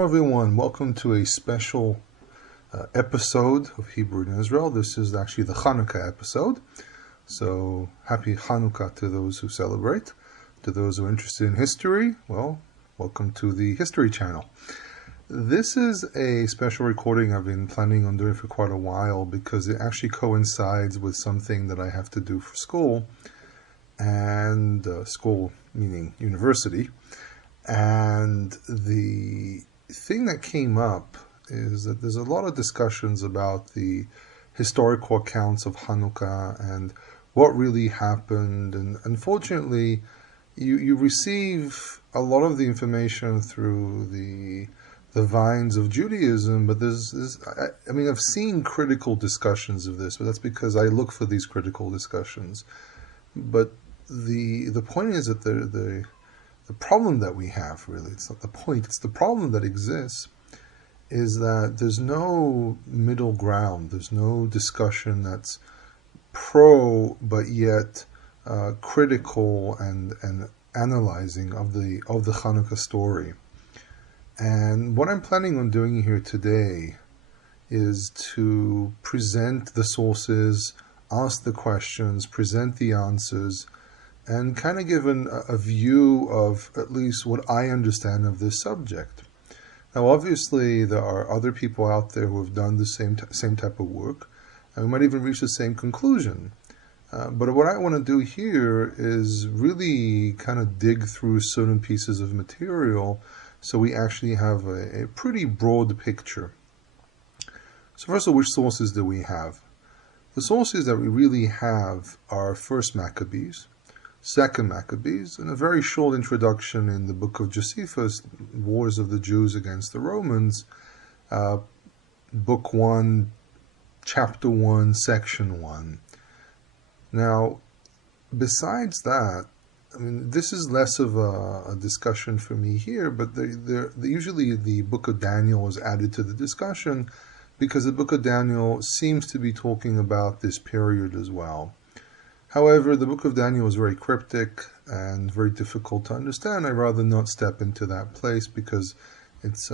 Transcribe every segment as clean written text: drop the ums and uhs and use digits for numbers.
Hello everyone, welcome to a special episode of Hebrew in Israel. This is actually the Hanukkah episode. So happy Hanukkah to those who celebrate. To those who are interested in history, well, welcome to the History channel. This is a special recording I've been planning on doing for quite a while because it actually coincides with something that I have to do for school, and school meaning university. And the thing that came up is that there's a lot of discussions about the historical accounts of Hanukkah and what really happened. And unfortunately, you receive a lot of the information through the vines of Judaism, but I've seen critical discussions of this, but that's because I look for these critical discussions. But the point is that the problem that we have, really, it's not the point, it's the problem that exists, is that there's no middle ground. There's no discussion that's pro, but yet critical and analyzing of the Hanukkah story. And what I'm planning on doing here today is to present the sources, ask the questions, present the answers, and kind of give a view of at least what I understand of this subject. Now, obviously, there are other people out there who have done the same type of work, and we might even reach the same conclusion. But what I want to do here is really kind of dig through certain pieces of material so we actually have a pretty broad picture. So first of all, which sources do we have? The sources that we really have are First Maccabees, Second Maccabees, and a very short introduction in the book of Josephus, Wars of the Jews against the Romans, book 1, chapter 1, section 1. Now, besides that, this is less of a discussion for me here, but usually the book of Daniel is added to the discussion because the book of Daniel seems to be talking about this period as well. However, the book of Daniel is very cryptic and very difficult to understand. I'd rather not step into that place because it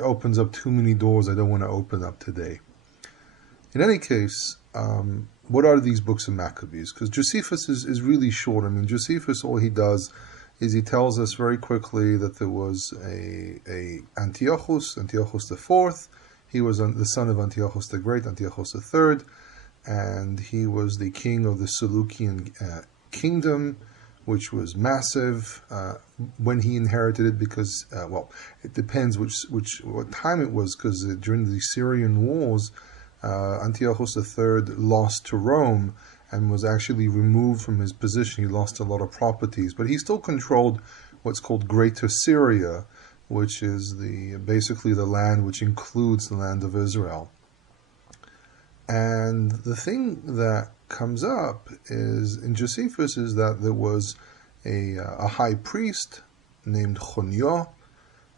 opens up too many doors I don't want to open up today. In any case, what are these books of Maccabees? Because Josephus is really short. Josephus, all he does is he tells us very quickly that there was a Antiochus IV. He was the son of Antiochus the Great, Antiochus III. And he was the king of the Seleucian kingdom, which was massive when he inherited it, because it depends what time it was, because during the Syrian wars, Antiochus III lost to Rome and was actually removed from his position. He lost a lot of properties, but he still controlled what's called Greater Syria, which is basically the land which includes the land of Israel. And the thing that comes up is in Josephus is that there was a high priest named Chonio,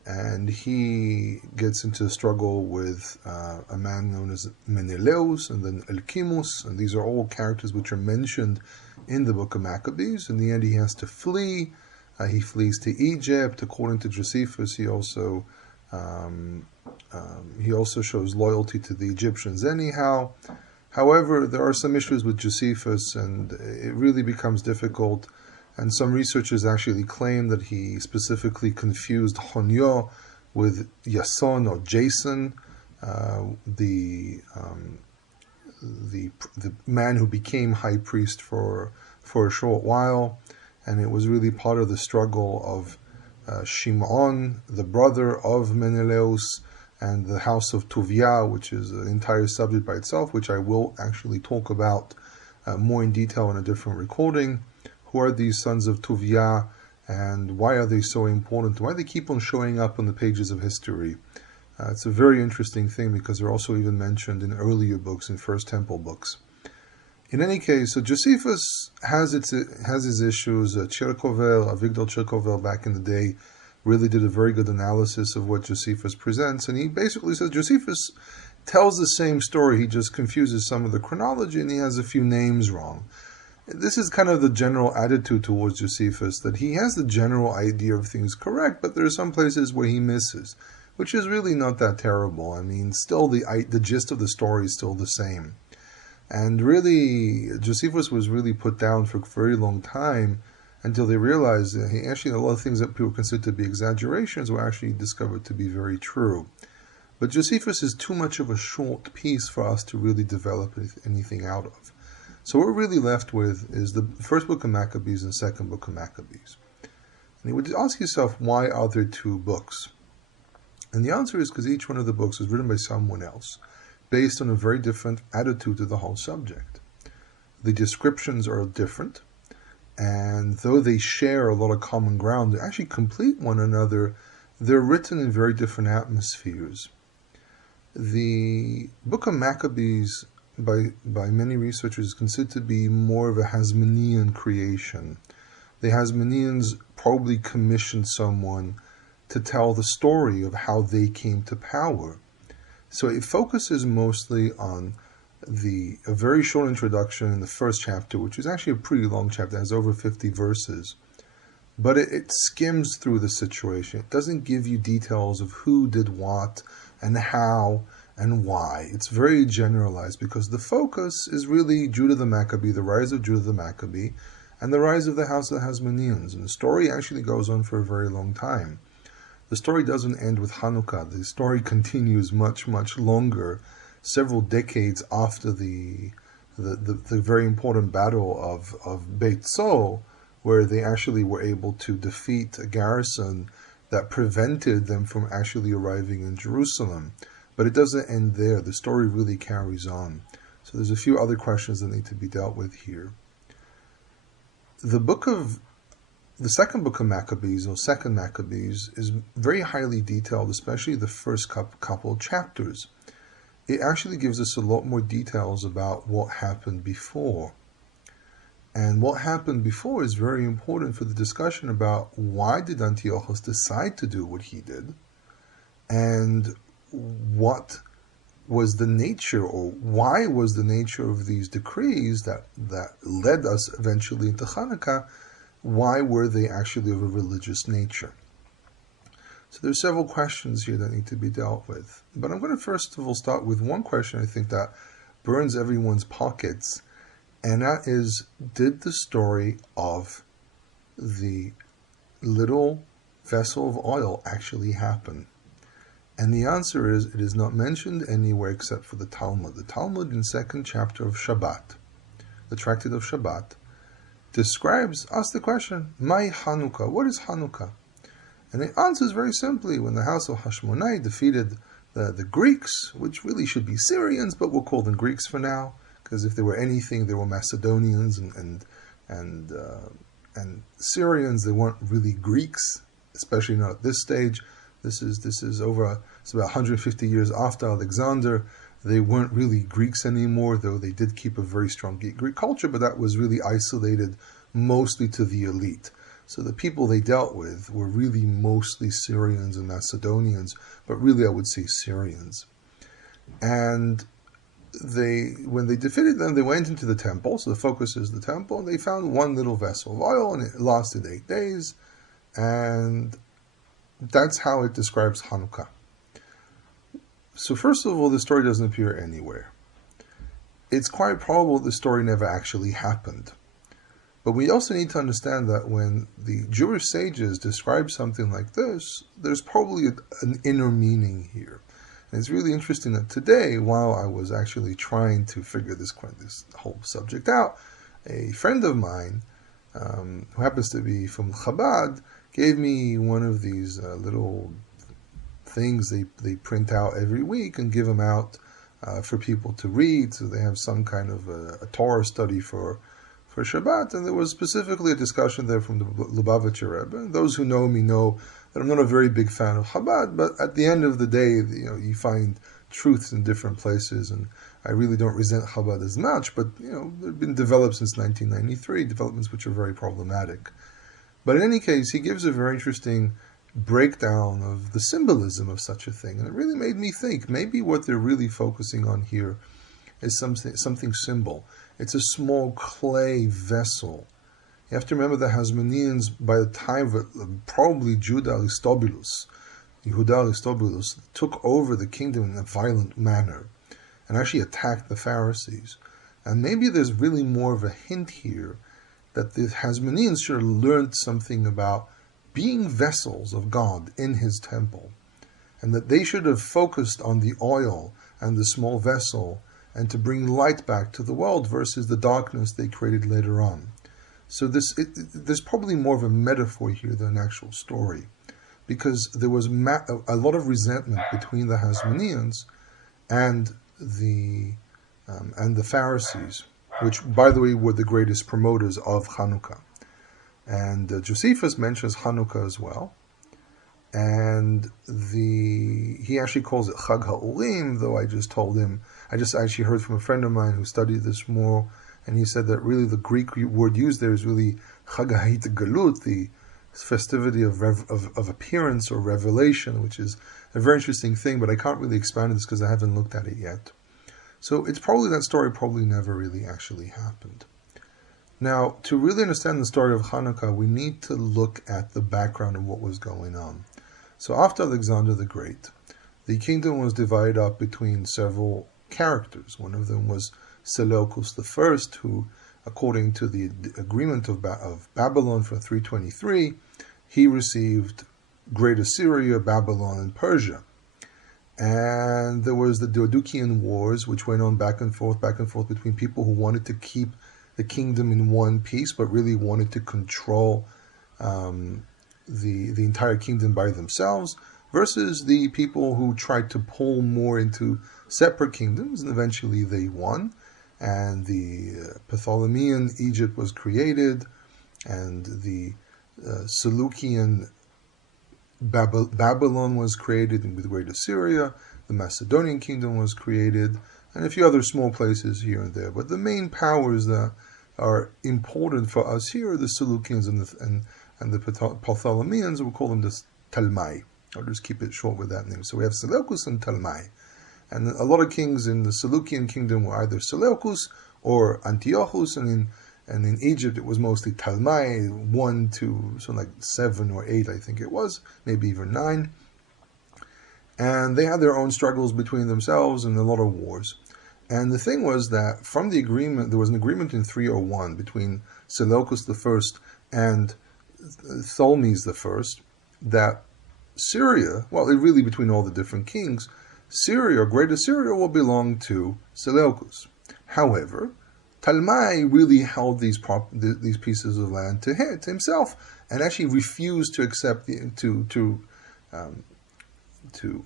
and he gets into a struggle with a man known as Menelaus and then Elkimus, and these are all characters which are mentioned in the book of Maccabees. In the end, he has to flee. He flees to Egypt. According to Josephus, he also shows loyalty to the Egyptians anyhow. However, there are some issues with Josephus, and it really becomes difficult. And some researchers actually claim that he specifically confused Chonio with Yason or Jason, the man who became high priest for a short while. And it was really part of the struggle of Shimon, the brother of Menelaus, and the house of Tuvia, which is an entire subject by itself, which I will actually talk about more in detail in a different recording. Who are these sons of Tuvia, and why are they so important? Why they keep on showing up on the pages of history? It's a very interesting thing because they're also even mentioned in earlier books, in First Temple books. In any case, so Josephus has his issues. Avigdor Cherkovel, back in the day, really did a very good analysis of what Josephus presents, and he basically says Josephus tells the same story, he just confuses some of the chronology and he has a few names wrong. This is kind of the general attitude towards Josephus, that he has the general idea of things correct, but there are some places where he misses. which is really not that terrible. I mean, still the gist of the story is still the same. And really, Josephus was really put down for a very long time until they realized that a lot of things that people considered to be exaggerations were actually discovered to be very true. But Josephus is too much of a short piece for us to really develop anything out of. So what we're really left with is the first book of Maccabees and the second book of Maccabees. And you would ask yourself, why are there two books? And the answer is because each one of the books was written by someone else, based on a very different attitude to the whole subject. The descriptions are different, and though they share a lot of common ground, they actually complete one another. They're written in very different atmospheres. The book of Maccabees, by many researchers, is considered to be more of a Hasmonean creation. The Hasmoneans probably commissioned someone to tell the story of how they came to power. So it focuses mostly on a very short introduction in the first chapter, which is actually a pretty long chapter. It has over 50 verses. But it skims through the situation. It doesn't give you details of who did what and how and why. It's very generalized because the focus is really Judah the Maccabee, the rise of Judah the Maccabee, and the rise of the house of the Hasmoneans. And the story actually goes on for a very long time. The story doesn't end with Hanukkah. The story continues much, much longer, several decades after the very important battle of Beit Tzol, where they actually were able to defeat a garrison that prevented them from actually arriving in Jerusalem. But it doesn't end there. The story really carries on. So there's a few other questions that need to be dealt with here. The second book of Maccabees, or second Maccabees, is very highly detailed, especially the first couple of chapters. It actually gives us a lot more details about what happened before. And what happened before is very important for the discussion about why did Antiochus decide to do what he did, and what was the nature, or why was the nature of these decrees that led us eventually into Hanukkah. Why were they actually of a religious nature? So there's several questions here that need to be dealt with. But I'm going to first of all start with one question I think that burns everyone's pockets, and that is, did the story of the little vessel of oil actually happen? And the answer is, it is not mentioned anywhere except for the Talmud. The Talmud in second chapter of Shabbat, the tractate of Shabbat, asks the question, Mai Hanukkah? What is Hanukkah? And it answers very simply, when the house of Hashmonai defeated the Greeks, which really should be Syrians, but we'll call them Greeks for now, because if they were anything, they were Macedonians and Syrians. They weren't really Greeks, especially not at this stage. It's about 150 years after Alexander. They weren't really Greeks anymore, though they did keep a very strong Greek culture, but that was really isolated mostly to the elite. So the people they dealt with were really mostly Syrians and Macedonians, but really I would say Syrians. And when they defeated them, they went into the temple, so the focus is the temple, and they found one little vessel of oil, and it lasted 8 days, and that's how it describes Hanukkah. So first of all, the story doesn't appear anywhere. It's quite probable the story never actually happened. But we also need to understand that when the Jewish sages describe something like this, there's probably an inner meaning here. And it's really interesting that today, while I was actually trying to figure this whole subject out, a friend of mine, who happens to be from Chabad, gave me one of these little things they print out every week and give them out for people to read, so they have some kind of a Torah study for Shabbat. And there was specifically a discussion there from the Lubavitcher Rebbe. And those who know me know that I'm not a very big fan of Chabad, but at the end of the day, you find truths in different places, and I really don't resent Chabad as much, but they've been developed since 1993, developments which are very problematic. But in any case, he gives a very interesting breakdown of the symbolism of such a thing, and it really made me think maybe what they're really focusing on here is something symbol. It's a small clay vessel. You have to remember the Hasmoneans, by the time of probably Judah Aristobulus, Yehuda Aristobulus, took over the kingdom in a violent manner and actually attacked the Pharisees. And maybe there's really more of a hint here that the Hasmoneans should have learned something about being vessels of God in his temple, and that they should have focused on the oil and the small vessel and to bring light back to the world versus the darkness they created later on. So there's probably more of a metaphor here than an actual story, because there was a lot of resentment between the Hasmoneans and the Pharisees, which, by the way, were the greatest promoters of Hanukkah. And Josephus mentions Hanukkah as well, and he actually calls it Chag HaUrim, though I just actually heard from a friend of mine who studied this more, and he said that really the Greek word used there is really Chag HaHitgalut, the festivity of appearance or revelation, which is a very interesting thing, but I can't really expand on this because I haven't looked at it yet. So it's probably that story probably never really actually happened. Now, to really understand the story of Hanukkah, we need to look at the background of what was going on. So after Alexander the Great, the kingdom was divided up between several characters. One of them was Seleucus I, who, according to the agreement of Babylon for 323, he received Great Assyria, Babylon, and Persia. And there was the Duodukian Wars, which went on back and forth between people who wanted to keep the kingdom in one piece, but really wanted to control the entire kingdom by themselves, versus the people who tried to pull more into separate kingdoms, and eventually they won. And the Ptolemaic Egypt was created, and the Seleucian Babylon was created with Great Assyria, the Macedonian kingdom was created, and a few other small places here and there. But the main powers that are important for us here are the Seleucians and the Ptolemaians. We'll call them the Talmai. I'll just keep it short with that name. So we have Seleucus and Talmai. And a lot of kings in the Seleucian kingdom were either Seleucus or Antiochus, and in Egypt it was mostly Talmai, 1 to something like 7 or 8, I think it was, maybe even 9. And they had their own struggles between themselves and a lot of wars. And the thing was that from the agreement, there was an agreement in 301 between Seleucus I and Ptolemies I that Syria, well, really between all the different kings, Syria, or Great Assyria, will belong to Seleucus. However, Talmai really held these pieces of land to himself, and actually refused to accept to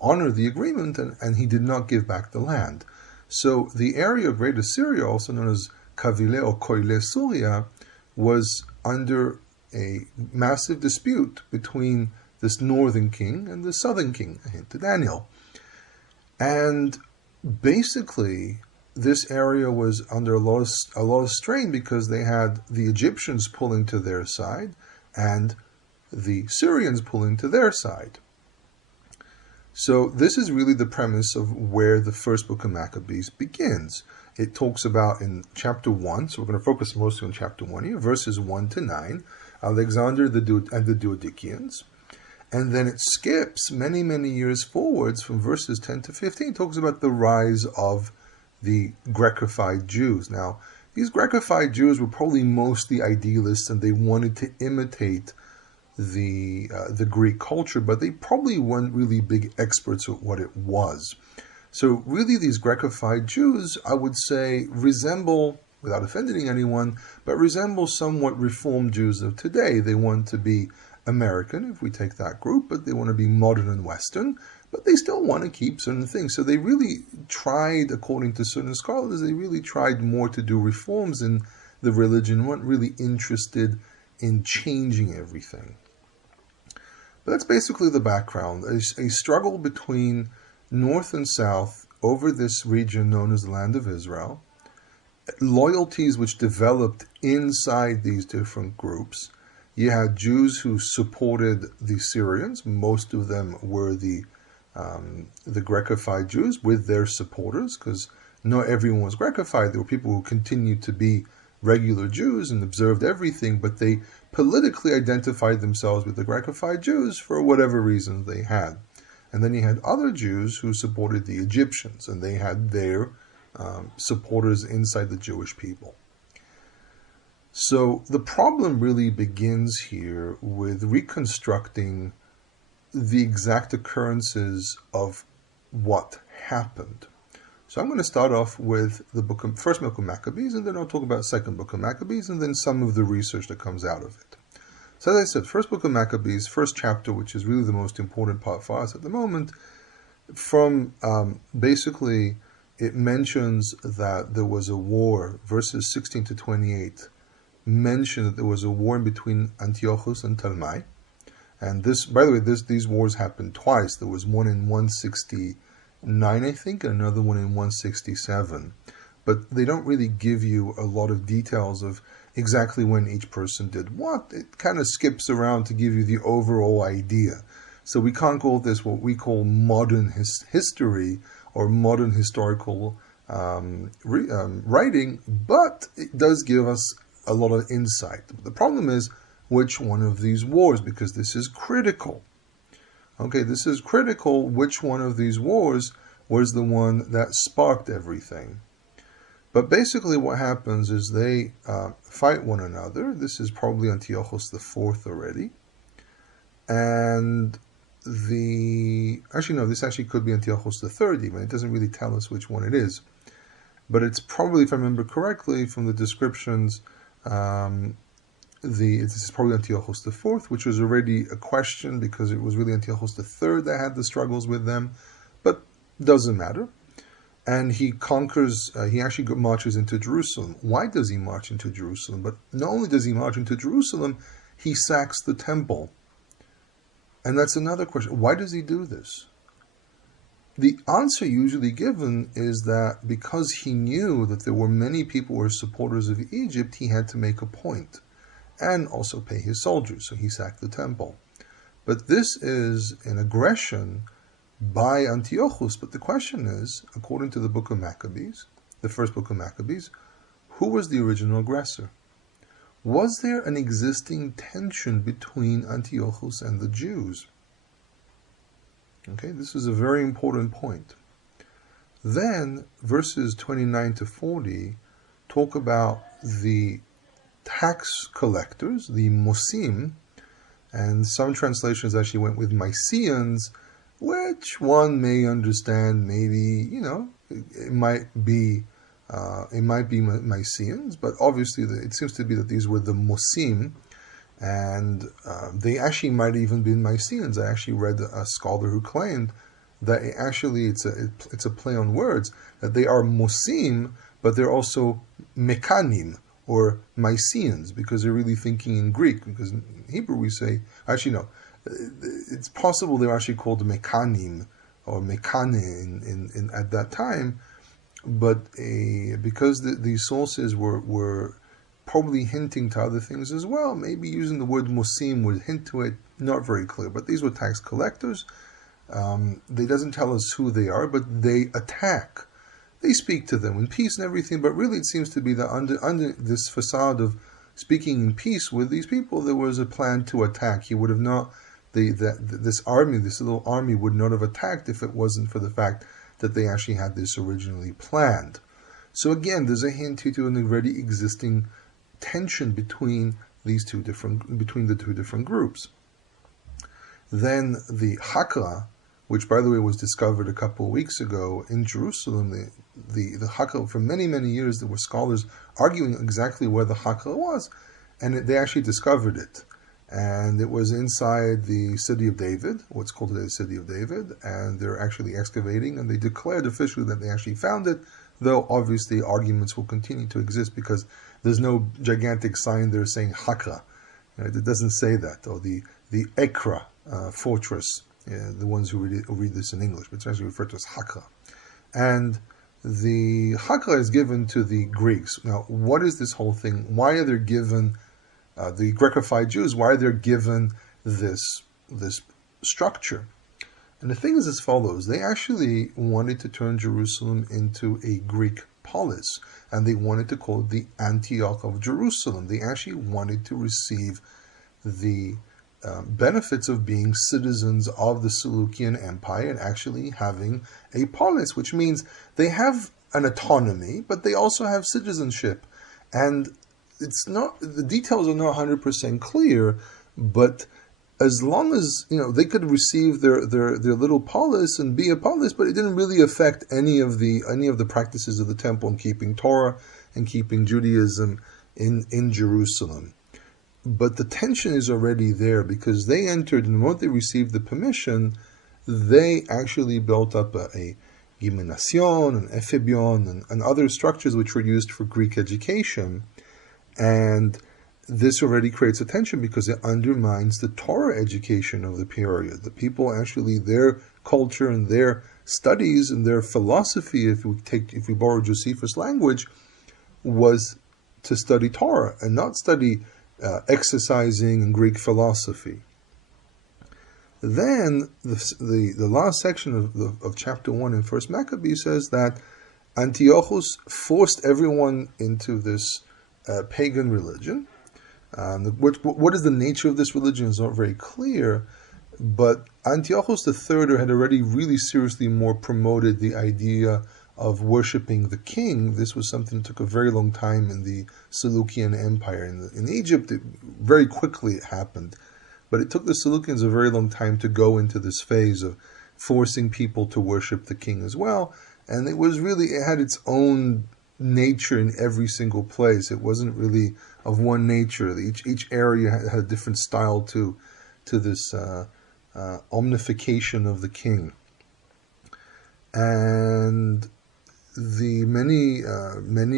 honor the agreement, and he did not give back the land. So the area of Great Assyria, also known as Kavile or Koile Suria, was under a massive dispute between this northern king and the southern king, a hint to Daniel. And basically, this area was under a lot of strain because they had the Egyptians pulling to their side and the Syrians pulling to their side. So this is really the premise of where the first book of Maccabees begins. It talks about in chapter 1, so we're going to focus mostly on chapter 1 here, verses 1 to 9, Alexander and the Duodicians. And then it skips many, many years forwards from verses 10 to 15. It talks about the rise of the Grekified Jews. Now, these Grekified Jews were probably mostly idealists, and they wanted to imitate the Greek culture, but they probably weren't really big experts at what it was. So really these Grekified Jews, I would say, resemble, without offending anyone, but resemble somewhat Reformed Jews of today. They want to be American, if we take that group, but they want to be modern and Western, but they still want to keep certain things. So they really tried, according to certain scholars, they really tried more to do reforms in the religion, weren't really interested in changing everything. But that's basically the background, a struggle between North and South over this region known as the Land of Israel, loyalties which developed inside these different groups. You had Jews who supported the Syrians. Most of them were the Grekified Jews with their supporters, because not everyone was Grekified. There were people who continued to be regular Jews and observed everything, but they politically identified themselves with the Grekified Jews for whatever reasons they had. And then you had other Jews who supported the Egyptians, and they had their supporters inside the Jewish people. So the problem really begins here with reconstructing the exact occurrences of what happened. So I'm going to start off with the first book of Maccabees, and then I'll talk about second book of Maccabees, and then some of the research that comes out of it. So as I said, first book of Maccabees, first chapter, which is really the most important part for us at the moment, from basically it mentions that there was a war, verses 16 to 28, mention that there was a war between Antiochus and Talmai. And this, by the way, these wars happened twice. There was one in 169, I think, and another one in 167. But they don't really give you a lot of details of exactly when each person did what. It kind of skips around to give you the overall idea. So we can't call this what we call modern history or modern historical writing, but it does give us a lot of insight. The problem is which one of these wars, because this is critical. Okay, this is critical. Which one of these wars was the one that sparked everything? But basically what happens is they fight one another. This is probably Antiochus IV already. And this actually could be Antiochus III even. It doesn't really tell us which one it is. But it's probably, if I remember correctly from the descriptions, this is probably Antiochus IV, which was already a question because it was really Antiochus III that had the struggles with them, but doesn't matter. And he conquers, he actually marches into Jerusalem. Why does he march into Jerusalem? But not only does he march into Jerusalem, he sacks the temple. And that's another question. Why does he do this? The answer usually given is that because he knew that there were many people who were supporters of Egypt, he had to make a point and also pay his soldiers, so he sacked the temple. But this is an aggression by Antiochus. But the question is, according to the book of Maccabees, the first book of Maccabees, who was the original aggressor? Was there an existing tension between Antiochus and the Jews? Okay, this is a very important point. Then, verses 29 to 40 talk about the tax collectors, the Mosim, and some translations actually went with Mysians, which one may understand maybe, it might be Mysians, but obviously it seems to be that these were the Mosim, and they actually might even be Mysians. I actually read a scholar who claimed that it's a play on words, that they are Mosim, but they're also Mekanim, or Mysians, because they're really thinking in Greek. Because in Hebrew we say, actually no, it's possible they're actually called Mekanim or Mekane at that time, but because these sources were probably hinting to other things as well, maybe using the word Mosim would hint to it, not very clear. But these were tax collectors. They doesn't tell us who they are, but they attack. They speak to them in peace and everything, but really it seems to be that under this facade of speaking in peace with these people, there was a plan to attack. He would have not, this little army would not have attacked if it wasn't for the fact that they actually had this originally planned. So again, there's a hint here to an already existing tension between the two different groups. Then the Hakra, which by the way was discovered a couple of weeks ago in Jerusalem, the Hakra, for many, many years there were scholars arguing exactly where the Hakra was, and they actually discovered it. And it was inside the city of David, what's called today the city of David, and they're actually excavating, and they declared officially that they actually found it, though obviously arguments will continue to exist because there's no gigantic sign there saying Hakra. It doesn't say that, or the Ekra fortress, the ones who read this in English, but it's actually referred to as Hakra. And the Hakra is given to the Greeks. Now, what is this whole thing? Why are they given, the Grecophile Jews, why are they given this structure? And the thing is as follows. They actually wanted to turn Jerusalem into a Greek polis, and they wanted to call it the Antioch of Jerusalem. They actually wanted to receive the benefits of being citizens of the Seleucian Empire and actually having a polis, which means they have an autonomy, but they also have citizenship. And it's not, the details are not 100% clear, but as long as, they could receive their little polis and be a polis, but it didn't really affect any of the practices of the temple and keeping Torah and keeping Judaism in Jerusalem. But the tension is already there because they entered, and the moment they received the permission, they actually built up a gymnasium and ephebion and other structures which were used for Greek education. And this already creates a tension because it undermines the Torah education of the period. The people actually, their culture and their studies and their philosophy, if we borrow Josephus' language, was to study Torah and not study exercising in Greek philosophy. Then the last section of chapter 1 in First Maccabees says that Antiochus forced everyone into this pagan religion. What is the nature of this religion is not very clear, but Antiochus III had already really seriously more promoted the idea of worshipping the king. This was something that took a very long time in the Seleucian Empire. In Egypt, very quickly it happened. But it took the Seleucians a very long time to go into this phase of forcing people to worship the king as well. And it had its own nature in every single place. It wasn't really of one nature. Each area had a different style to this omnification of the king. And many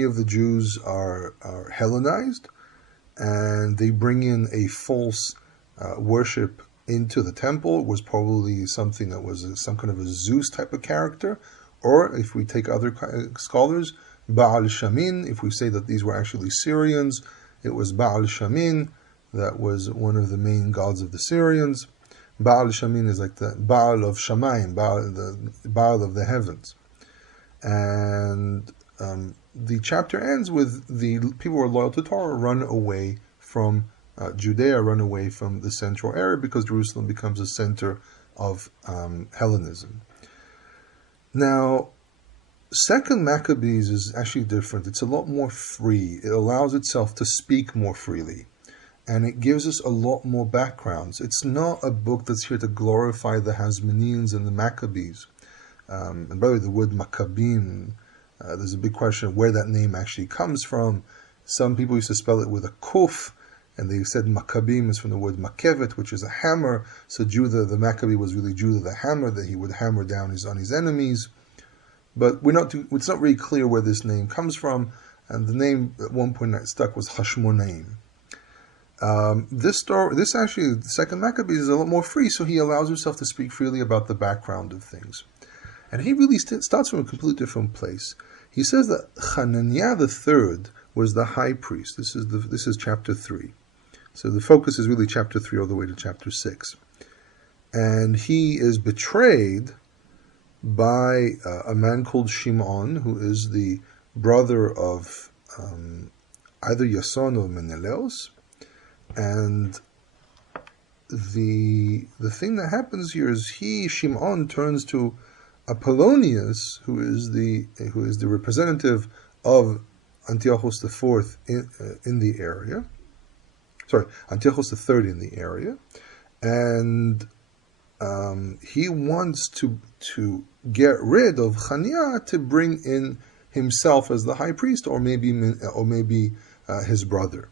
of the Jews are Hellenized, and they bring in a false worship into the temple. It was probably something that was some kind of a Zeus type of character, or if we take other scholars, Baal Shamin. If we say that these were actually Syrians, it was Baal Shamin that was one of the main gods of the Syrians. Baal Shamin is like the Baal of Shamayim, the Baal of the heavens. And the chapter ends with the people who are loyal to Torah run away from Judea, run away from the central area because Jerusalem becomes a center of Hellenism. Now, Second Maccabees is actually different. It's a lot more free. It allows itself to speak more freely. And it gives us a lot more backgrounds. It's not a book that's here to glorify the Hasmoneans and the Maccabees. And by the way, the word Maccabim, there's a big question of where that name actually comes from. Some people used to spell it with a kuf, and they said Maccabim is from the word makevet, which is a hammer. So Judah, the Maccabee, was really Judah the hammer, that he would hammer down on his enemies. But it's not really clear where this name comes from, and the name at one point that stuck was Hashmonaim. This actually, the Second Maccabees is a lot more free, so he allows himself to speak freely about the background of things. And he really starts from a completely different place. He says that Hananiah III was the high priest. This is chapter 3. So the focus is really chapter 3 all the way to chapter 6. And he is betrayed by a man called Shimon, who is the brother of either Yason or Menelaus. And the thing that happens here is Shimon turns to Apollonius, who is the representative of Antiochus IV in the area. Sorry, Antiochus III in the area, and he wants to get rid of Hananiah to bring in himself as the high priest, or maybe his brother.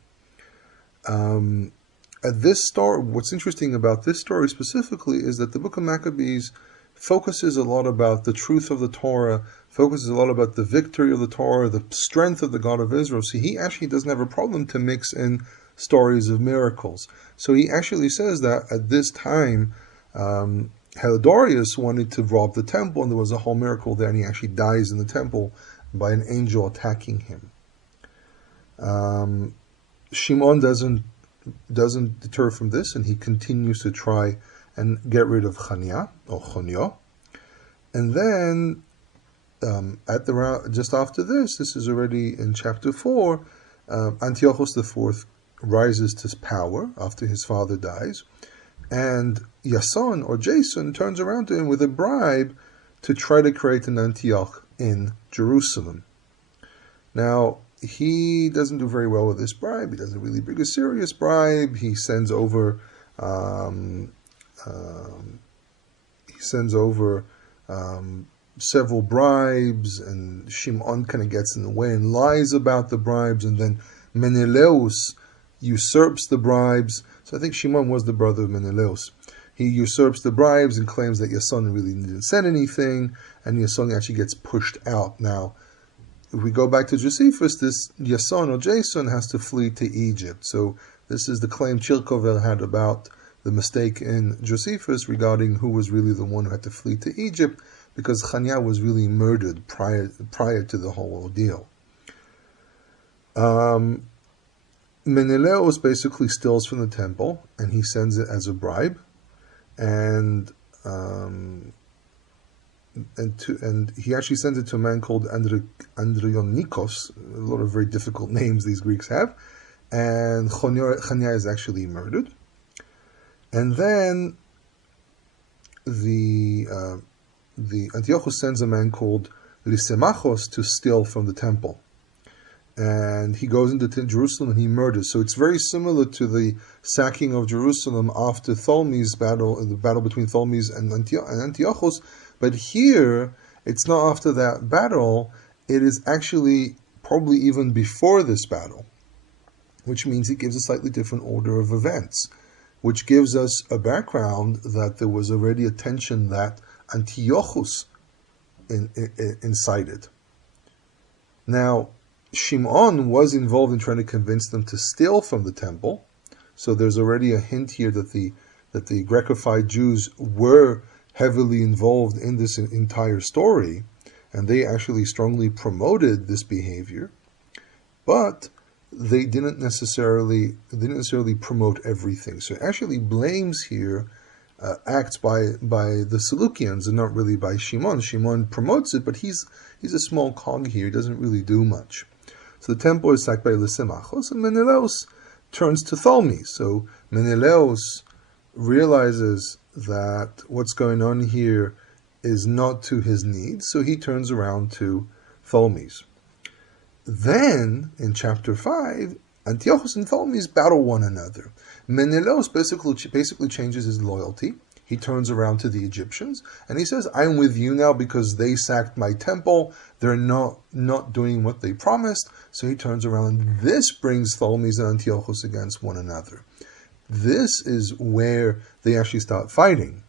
At this story, what's interesting about this story specifically is that the Book of Maccabees focuses a lot about the truth of the Torah, focuses a lot about the victory of the Torah, the strength of the God of Israel. So he actually doesn't have a problem to mix in stories of miracles. So he actually says that at this time, Helidorius wanted to rob the temple, and there was a whole miracle there, and he actually dies in the temple by an angel attacking him. Shimon doesn't deter from this, and he continues to try and get rid of Hananiah or Chonio. And then just after this is already in chapter 4, Antiochus IV rises to power after his father dies, and Yason or Jason turns around to him with a bribe to try to create an Antioch in Jerusalem. Now, he doesn't do very well with this bribe. He doesn't really bring a serious bribe. He sends over several bribes, and Shimon kind of gets in the way and lies about the bribes, and then Menelaus usurps the bribes. So I think Shimon was the brother of Menelaus. He usurps the bribes and claims that Yason really didn't send anything, and Yason actually gets pushed out. Now, if we go back to Josephus, this Yason or Jason has to flee to Egypt. So this is the claim Chilkovel had about the mistake in Josephus regarding who was really the one who had to flee to Egypt, because Chania was really murdered prior to the whole ordeal. Menelaus basically steals from the temple, and he sends it as a bribe, and he actually sends it to a man called Andrionikos. A lot of very difficult names these Greeks have, and Chania is actually murdered. And then the Antiochus sends a man called Lysimachos to steal from the temple. And he goes into Jerusalem and he murders. So it's very similar to the sacking of Jerusalem after Ptolemy's battle, the battle between Ptolemy's and Antiochus. But here, it's not after that battle, it is actually probably even before this battle, which means it gives a slightly different order of events, which gives us a background that there was already a tension that Antiochus incited. Now, Shimon was involved in trying to convince them to steal from the temple, so there's already a hint here that the Grecophile Jews were heavily involved in this entire story, and they actually strongly promoted this behavior, but they didn't necessarily promote everything. So it actually blames here acts by the Seleucians and not really by Shimon. Shimon promotes it, but he's a small cog here. He doesn't really do much. So the temple is sacked by Lysimachos, and Menelaus turns to Ptolemy. So Menelaus realizes that what's going on here is not to his needs, so he turns around to Ptolemy's. Then, in chapter 5, Antiochus and Ptolemy's battle one another. Menelaus basically changes his loyalty. He turns around to the Egyptians, and he says, I'm with you now because they sacked my temple. They're not doing what they promised. So he turns around, and this brings Ptolemy's and Antiochus against one another. This is where they actually start fighting.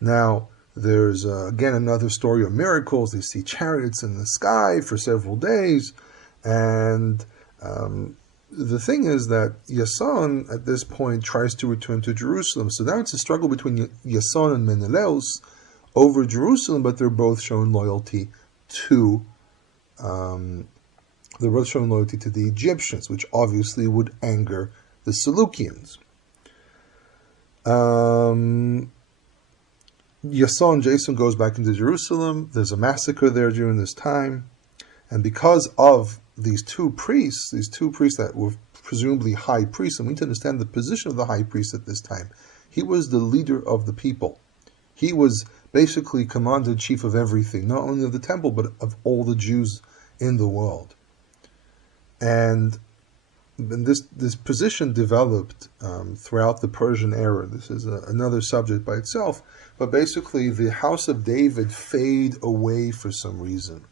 Now, there's again another story of miracles. They see chariots in the sky for several days, and the thing is that Yason at this point tries to return to Jerusalem. So now it's a struggle between Yason and Menelaus over Jerusalem, but they're both showing loyalty to the Egyptians, which obviously would anger the Seleucians. Jason goes back into Jerusalem. There's a massacre there during this time, and because of these two priests that were presumably high priests, and we need to understand the position of the high priest at this time. He was the leader of the people. He was basically commander-in-chief of everything, not only of the temple, but of all the Jews in the world. And this position developed throughout the Persian era. This is another subject by itself. But basically, the house of David fade away for some reason.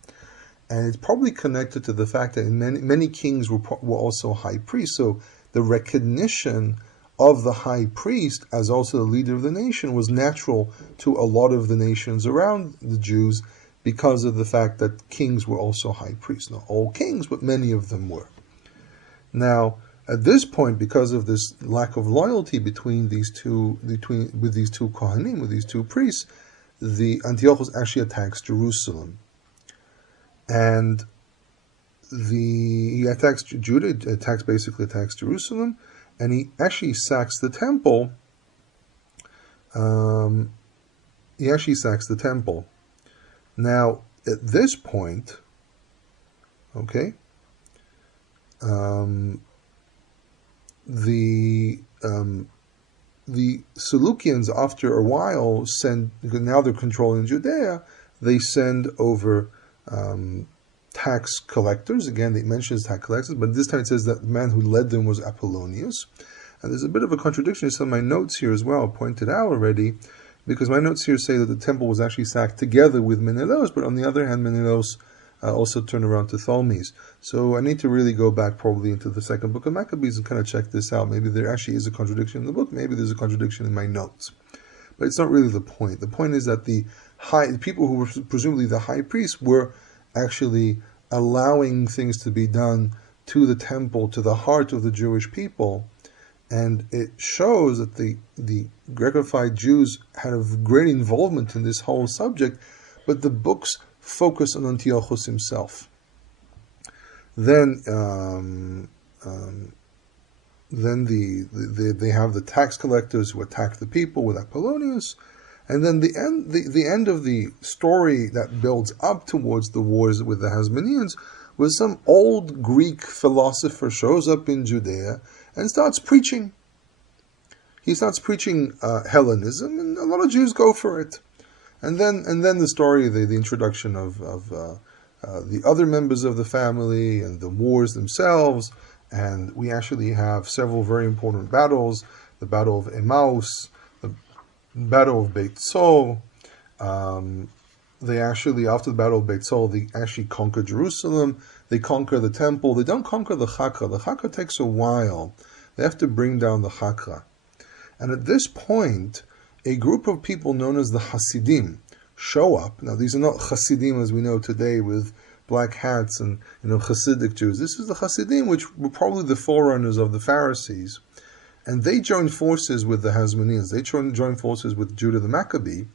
And it's probably connected to the fact that many kings were also high priests. So the recognition of the high priest as also the leader of the nation was natural to a lot of the nations around the Jews because of the fact that kings were also high priests. Not all kings, but many of them were. Now, at this point, because of this lack of loyalty with these two Kohanim, with these two priests, the Antiochus actually attacks Jerusalem. And he attacks Judah, basically attacks Jerusalem, and he actually sacks the temple. Now, at this point, okay, the Seleucians, after a while, now they're controlling Judea, they send over tax collectors. Again, it mentions tax collectors, but this time it says that the man who led them was Apollonius. And there's a bit of a contradiction in some of my notes here as well, pointed out already, because my notes here say that the temple was actually sacked together with Menelaus, but on the other hand, Menelaus also turned around to Ptolemies. So I need to really go back probably into the second book of Maccabees and kind of check this out. Maybe there actually is a contradiction in the book, maybe there's a contradiction in my notes. But it's not really the point. The point is that the people who were presumably the high priests were actually allowing things to be done to the temple, to the heart of the Jewish people. And it shows that the Grecofied Jews had a great involvement in this whole subject, but the books focus on Antiochus himself. Then they have the tax collectors who attack the people with Apollonius, and then the end of the story that builds up towards the wars with the Hasmoneans was some old Greek philosopher shows up in Judea and starts preaching. He starts preaching Hellenism, and a lot of Jews go for it. And then the story, the introduction of the other members of the family and the wars themselves, and we actually have several very important battles: the Battle of Emmaus, the Battle of Beit Sol. They actually, after the Battle of Beit Sol, they actually conquer Jerusalem. They conquer the temple. They don't conquer the Chakra. The Chakra takes a while. They have to bring down the Chakra. And at this point, a group of people known as the Hasidim show up. Now, these are not Hasidim as we know today with black hats and Hasidic Jews. This is the Hasidim, which were probably the forerunners of the Pharisees. And they joined forces with the Hasmoneans. They joined forces with Judah the Maccabee,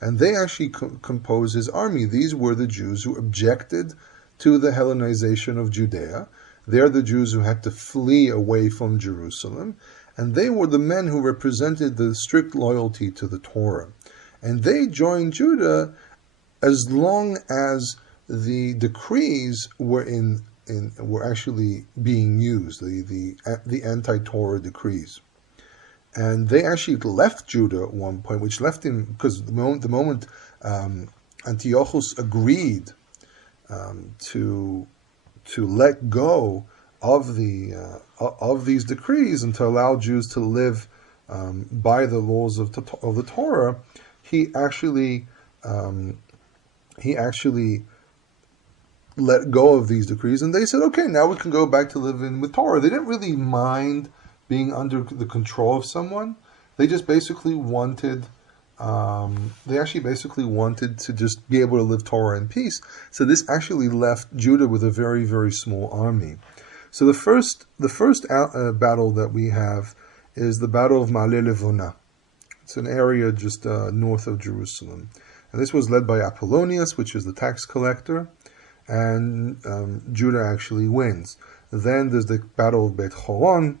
and they actually composed his army. These were the Jews who objected to the Hellenization of Judea. They're the Jews who had to flee away from Jerusalem, and they were the men who represented the strict loyalty to the Torah. And they joined Judah as long as the decrees were were actually being used, the anti-Torah decrees. And they actually left Judah at one point, which left him, because the moment Antiochus agreed to let go of these decrees and to allow Jews to live by the laws of the Torah, he actually let go of these decrees, and they said, okay, now we can go back to living with Torah. They didn't really mind being under the control of someone. They just basically wanted to just be able to live Torah in peace. So this actually left Judah with a very, very small army. So the first battle that we have is the Battle of Ma'ale Levona. It's an area just north of Jerusalem. And this was led by Apollonius, which is the tax collector, and Judah actually wins. Then there's the Battle of Beit Horon,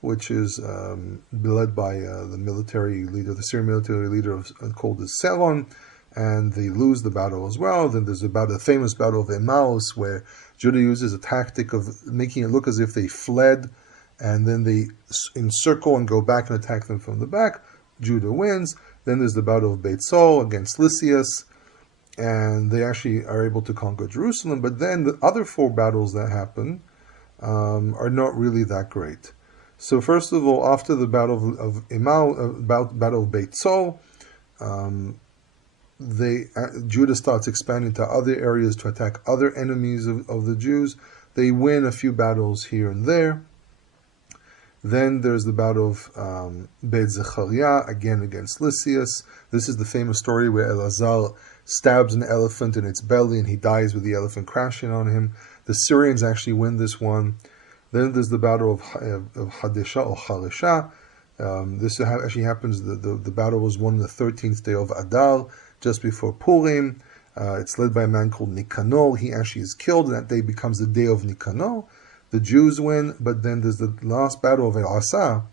which is led by the military leader, the Syrian military leader called the Selon, and they lose the battle as well. Then there's the famous Battle of Emmaus, where Judah uses a tactic of making it look as if they fled, and then they encircle and go back and attack them from the back. Judah wins. Then there's the Battle of Beit Sol against Lysias, and they actually are able to conquer Jerusalem. But then the other four battles that happen are not really that great. So first of all, after the Battle of Emmaus, Battle of Beit Sol, Judah starts expanding to other areas to attack other enemies of the Jews. They win a few battles here and there. Then there's the Battle of Beit Zechariah, again against Lysias. This is the famous story where Elazar stabs an elephant in its belly and he dies with the elephant crashing on him. The Syrians actually win this one. Then there's the Battle of Hadesha or Haresha. This actually happens, the battle was won on the 13th day of Adar, just before Purim. It's led by a man called Nicanor. He actually is killed, and that day becomes the day of Nicanor. The Jews win, but then there's the last battle of El Asa,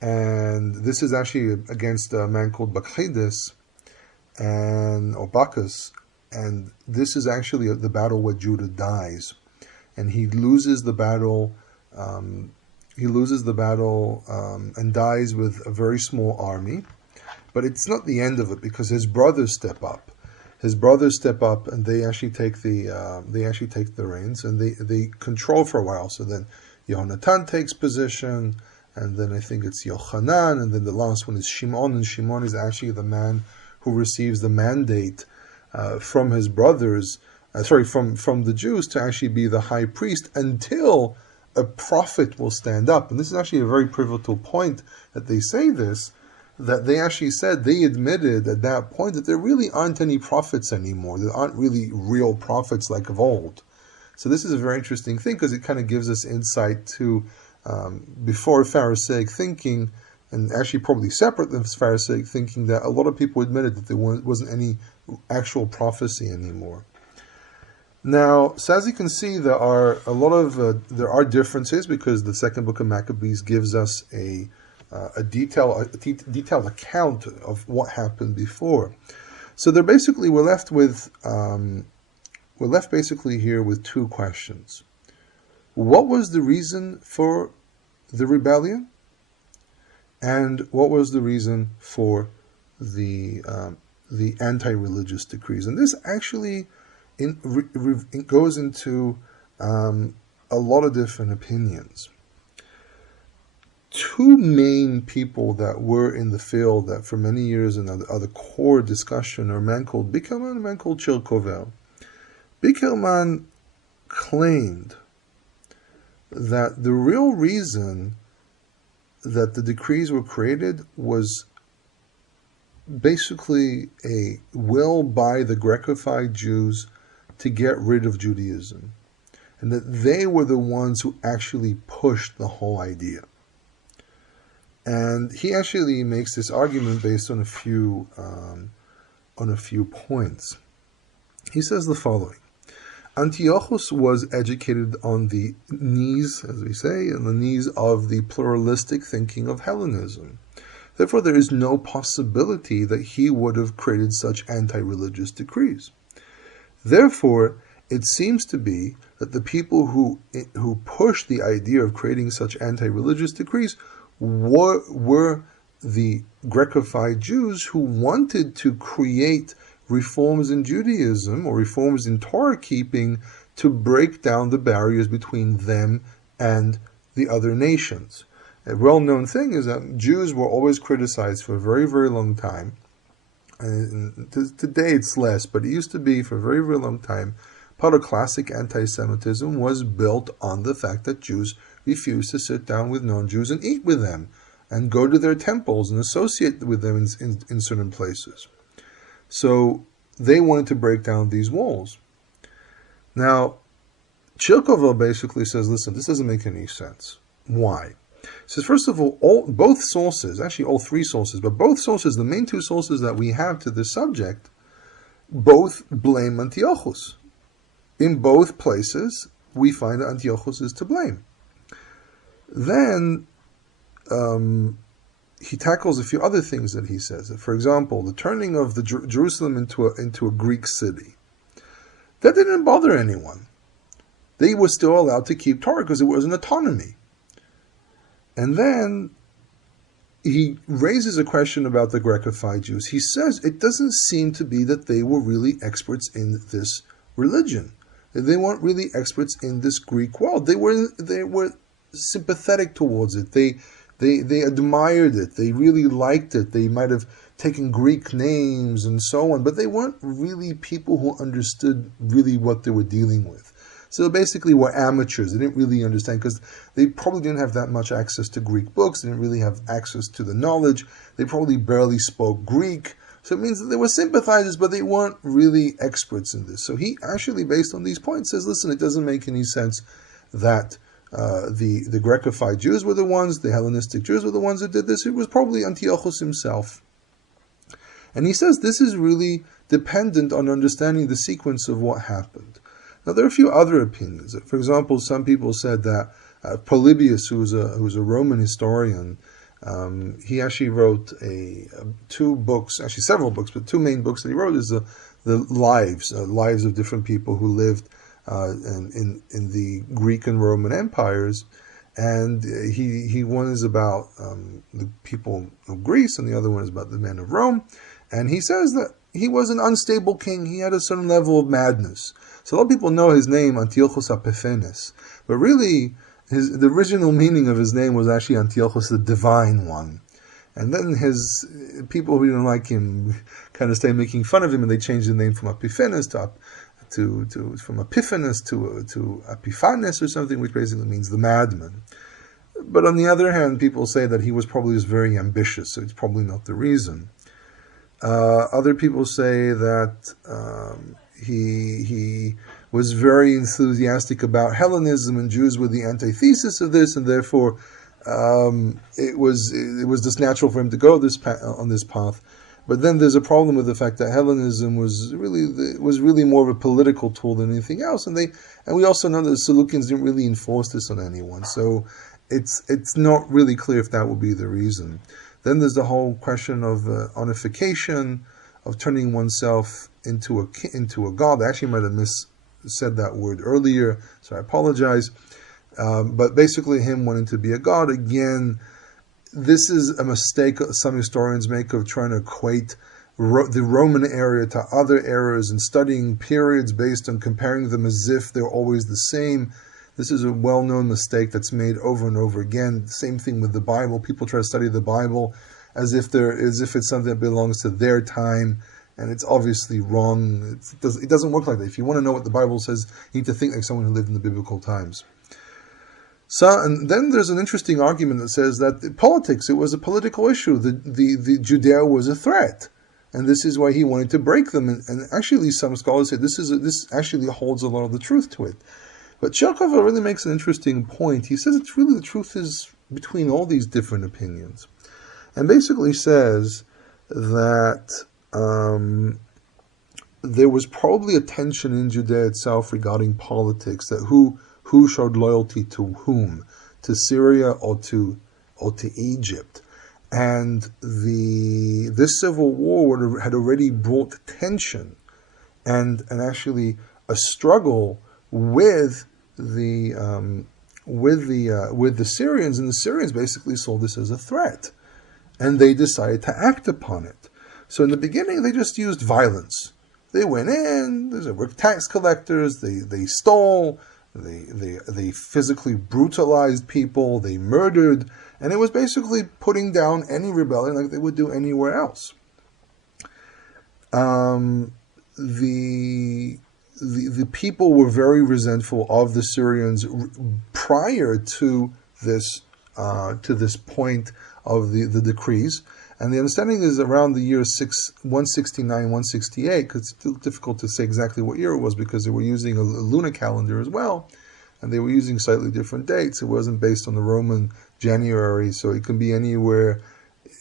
and this is actually against a man called Bakchides or Bacchus, and this is actually the battle where Judah dies, and he loses the battle. he loses the battle and dies with a very small army. But it's not the end of it, because his brothers step up. His brothers step up, and they actually take the reins, and they control for a while. So then Yehonatan takes position, and then I think it's Yochanan, and then the last one is Shimon, and Shimon is actually the man who receives the mandate from his brothers, from the Jews, to actually be the high priest until a prophet will stand up. And this is actually a very pivotal point that they say this, that they actually said, they admitted at that point that there really aren't any prophets anymore. There aren't really real prophets like of old. So this is a very interesting thing, because it kind of gives us insight to before Pharisaic thinking, and actually probably separate than Pharisaic thinking, that a lot of people admitted that there wasn't any actual prophecy anymore. Now, so as you can see, there are differences, because the second book of Maccabees gives us a detailed account of what happened before. So we're left basically here with two questions. What was the reason for the rebellion? And what was the reason for the anti-religious decrees? And this actually it goes into a lot of different opinions. Two main people that were in the field that for many years and are the core discussion are a man called Bickerman and a man called Chilkovel. Bickerman claimed that the real reason that the decrees were created was basically a will by the Grecophile Jews to get rid of Judaism, and that they were the ones who actually pushed the whole idea. And he actually makes this argument based on a few points. He says the following: Antiochus was educated on the knees, as we say, on the knees of the pluralistic thinking of Hellenism. Therefore, there is no possibility that he would have created such anti-religious decrees. Therefore, it seems to be that the people who pushed the idea of creating such anti-religious decrees were the Grecophile Jews who wanted to create reforms in Judaism or reforms in Torah keeping to break down the barriers between them and the other nations. A well-known thing is that Jews were always criticized for a very, very long time. And today it's less, but it used to be for a very, very long time. Part of classic anti-Semitism was built on the fact that Jews refused to sit down with non-Jews and eat with them, and go to their temples and associate with them in certain places. So they wanted to break down these walls. Now, Chilkovel basically says, listen, this doesn't make any sense. Why? He says, first of all, both sources, actually all three sources, but both sources, the main two sources that we have to this subject, both blame Antiochus. In both places, we find that Antiochus is to blame. Then he tackles a few other things that he says. For example, the turning of the Jerusalem into a Greek city. That didn't bother anyone. They were still allowed to keep Torah because it was an autonomy. And then he raises a question about the Grecophile Jews. He says it doesn't seem to be that they were really experts in this religion. They weren't really experts in this Greek world. They were sympathetic towards it. They admired it. They really liked it. They might have taken Greek names and so on, but they weren't really people who understood really what they were dealing with. So basically were amateurs. They didn't really understand because they probably didn't have that much access to Greek books. They didn't really have access to the knowledge. They probably barely spoke Greek. So it means that they were sympathizers, but they weren't really experts in this. So he actually, based on these points, says, listen, it doesn't make any sense that the Grecophile Jews were the ones, the Hellenistic Jews were the ones that did this. It was probably Antiochus himself. And he says this is really dependent on understanding the sequence of what happened. Now, there are a few other opinions. For example, some people said that Polybius, who was a Roman historian, he actually wrote two books, actually several books, but two main books that he wrote is the lives of different people who lived in the Greek and Roman empires. And one is about the people of Greece, and the other one is about the men of Rome. And he says that he was an unstable king. He had a certain level of madness. So a lot of people know his name, Antiochus Epiphanes. But really, the original meaning of his name was actually Antiochus the Divine One. And then his people who didn't like him kind of started making fun of him, and they changed the name from Epiphanes from Epiphanes to Epiphanes or something, which basically means the madman. But on the other hand, people say that he was probably just very ambitious, so it's probably not the reason. Other people say that he was very enthusiastic about Hellenism, and Jews were the antithesis of this, and therefore it was just natural for him to go on this path. But then there's a problem with the fact that Hellenism was really more of a political tool than anything else, and we also know that the Seleucians didn't really enforce this on anyone. So it's not really clear if that would be the reason. Then there's the whole question of unification, of turning oneself into a god. I actually might have said that word earlier, so I apologize. But basically, him wanting to be a god again. This is a mistake some historians make of trying to equate the Roman era to other eras and studying periods based on comparing them as if they're always the same. This is a well-known mistake that's made over and over again. Same thing with the Bible. People try to study the Bible as if it's something that belongs to their time, and it's obviously wrong. It doesn't work like that. If you want to know what the Bible says, you need to think like someone who lived in the biblical times. So, and then there's an interesting argument that says that politics, it was a political issue. The Judea was a threat, and this is why he wanted to break them. And actually, some scholars say this actually holds a lot of the truth to it. But Chekhov really makes an interesting point. He says it's really the truth is between all these different opinions, and basically says that there was probably a tension in Judea itself regarding politics, that who showed loyalty to whom, to Syria or to Egypt. And this civil war had already brought tension and actually a struggle with the Syrians, and the Syrians basically saw this as a threat, and they decided to act upon it. So in the beginning, they just used violence. They went in. There were tax collectors. They stole. They physically brutalized people, they murdered, and it was basically putting down any rebellion like they would do anywhere else. The people were very resentful of the Syrians prior to this point of the decrees. And the understanding is around the year 169, 168, because it's still difficult to say exactly what year it was because they were using a lunar calendar as well, and they were using slightly different dates. It wasn't based on the Roman January, so it can be anywhere